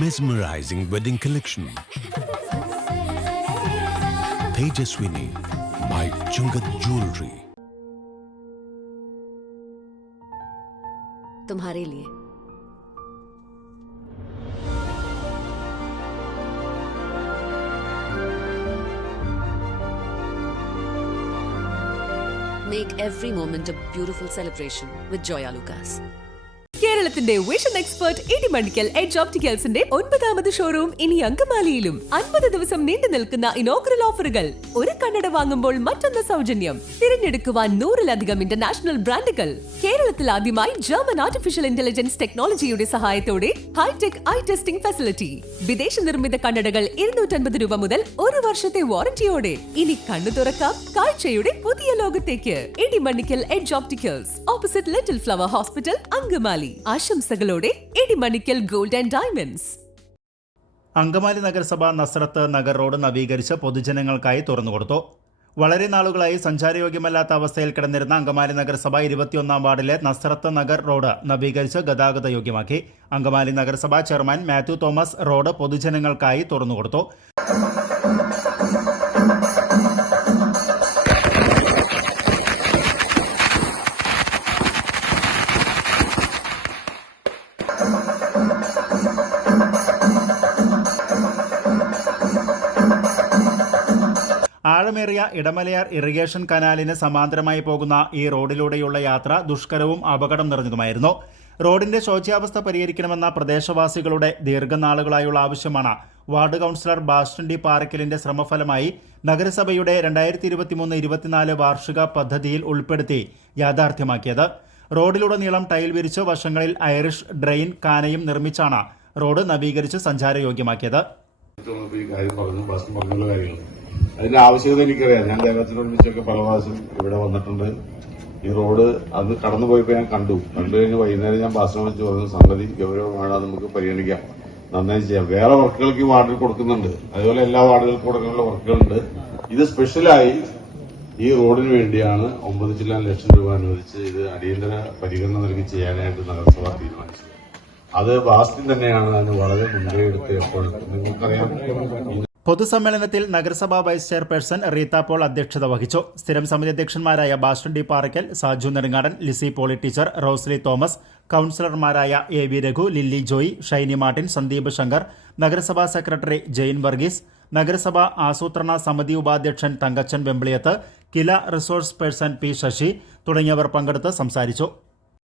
mesmerizing wedding collection. Tejaswini by Chungat Jewelry. तुम्हारे लिए Make every moment a beautiful celebration with Joya Lucas. കേരളത്തിന്റെ vision expert Idimannickal Edge ഓപ്റ്റിക്കൽസിന്റെ 9ാമത് showroom ഇനി അങ്കമാലിയിലും 50 ദിവസം നീണ്ടു നിൽക്കുന്ന ഇനോഗ്രൽ ഓഫറുകൾ. ഒരു കണ്ണട വാങ്ങുമ്പോൾ മറ്റൊന്ന് സൗജന്യം. തിരഞ്ഞെടുക്കുവാൻ 100-ലധികം ഇന്റർനാഷണൽ ബ്രാൻഡുകൾ. കേരളത്തിൽ ആദ്യമായി ജർമ്മൻ ആർട്ടിഫിഷ്യൽ ഇന്റലിജൻസ് ടെക്നോളജിയുടെ സഹായത്തോടെ ഹൈടെക് ഐ ടെസ്റ്റിംഗ് ഫെസിലിറ്റി. വിദേശ നിർമ്മിത കണ്ണടകൾ 250 രൂപ മുതൽ 1 വർഷത്തെ വാറന്റിയോടെ. ഇനി കണ്ണു തുറക്കാം കാഴ്ചയുടെ പുതിയ ലോകത്തേക്ക്. Idimannickal Edge Opticals, opposite Little Flower Hospital, Angamaly. ആശംസകളോടെ Idimannickal Gold and Diamonds. Angamaly നഗരസഭ നസ്രത്ത് നഗർ റോഡ് നവീകരിച്ച് പൊതുജനങ്ങൾക്കായി തുറന്നുകൊടുത്തു. വളരെ നാളുകളായി സഞ്ചാരയോഗ്യമല്ലാത്ത അവസ്ഥയിൽ കിടന്നിരുന്ന അങ്കമാലി നഗരസഭ 21-ാം വാർഡിലെ നസ്രത്ത് നഗർ റോഡ് നവീകരിച്ച് ഗതാഗത യോഗ്യമാക്കി. അങ്കമാലി നഗരസഭ ചെയർമാൻ മാത്യു തോമസ് റോഡ് പൊതുജനങ്ങൾക്കായി തുറന്നുകൊടുത്തു. ആഴമേറിയ ഇടമലയാർ ഇറിഗേഷൻ കനാലിന് സമാന്തരമായി പോകുന്ന ഈ റോഡിലൂടെയുള്ള യാത്ര ദുഷ്കരവും അപകടം നിറഞ്ഞതുമായിരുന്നു. റോഡിന്റെ ശോച്യാവസ്ഥ പരിഹരിക്കണമെന്ന പ്രദേശവാസികളുടെ ദീർഘനാളുകളായുള്ള ആവശ്യമാണ് വാർഡ് കൌൺസിലർ ബാസ്റ്റൻ ഡി പാറയ്ക്കലിന്റെ ശ്രമഫലമായി നഗരസഭയുടെ 2023-24 വാർഷിക പദ്ധതിയിൽ ഉൾപ്പെടുത്തി യാഥാർത്ഥ്യമാക്കിയത്. റോഡിലുടനീളം ടൈൽ വിരിച്ച് വശങ്ങളിൽ ഐറിഷ് ഡ്രെയിൻ കാനയും നിർമ്മിച്ചാണ് റോഡ് നവീകരിച്ച് സഞ്ചാരയോഗ്യമാക്കിയത്. അതിന്റെ ആവശ്യകത എനിക്കറിയാം. ഞാൻ ദേവത്തിനോടൊന്നിച്ചൊക്കെ പല പ്രാവശ്യം ഇവിടെ വന്നിട്ടുണ്ട്. ഈ റോഡ് അത് കടന്നുപോയപ്പോൾ ഞാൻ കണ്ടു കഴിഞ്ഞ് വൈകുന്നേരം ഞാൻ ഭാഷണം വിളിച്ച് പറഞ്ഞു, സംഗതി ഗൗരവമാണ്, അത് നമുക്ക് പരിഗണിക്കാം, നന്നായി ചെയ്യാം. വേറെ വർക്കുകൾക്ക് ഈ വാർഡിൽ കൊടുക്കുന്നുണ്ട്, അതുപോലെ എല്ലാ വാർഡുകൾക്കും കൊടുക്കാനുള്ള വർക്കുകളുണ്ട്. ഇത് സ്പെഷ്യലായി ഈ റോഡിന് വേണ്ടിയാണ് 9 ലക്ഷം രൂപ അനുവദിച്ച് ഇത് അടിയന്തര പരിഗണന നൽകി ചെയ്യാനായിട്ട് നഗരസഭ തീരുമാനിച്ചത്. അത് ബാസ്റ്റിൻ തന്നെയാണ് അതിന് വളരെ മുൻകൈ എടുത്ത് എപ്പോഴും നിങ്ങൾക്കറിയാം. പൊതുസമ്മേളനത്തിൽ നഗരസഭാ വൈസ് ചെയർപേഴ്സൺ റീത്ത പോൾ അധ്യക്ഷത വഹിച്ചു. സ്ഥിരം സമിതി അധ്യക്ഷന്മാരായ ബാസ്റ്റൻ ഡി പാറയ്ക്കൽ, സാജു നെടുങ്ങാടൻ, ലിസി പോളി ടീച്ചർ, റോസ്ലി തോമസ്, കൌൺസിലർമാരായ എ വി രഘു, ലില്ലി ജോയി, ഷൈനി മാർട്ടിൻ, സന്ദീപ് ശങ്കർ, നഗരസഭാ സെക്രട്ടറി ജെയിൻ വർഗീസ്, നഗരസഭാ ആസൂത്രണ സമിതി ഉപാധ്യക്ഷൻ Thankachan Vempiliyath, KILA resource person P Shashi തുടങ്ങിയവർ പങ്കെടുത്ത് സംസാരിച്ചു.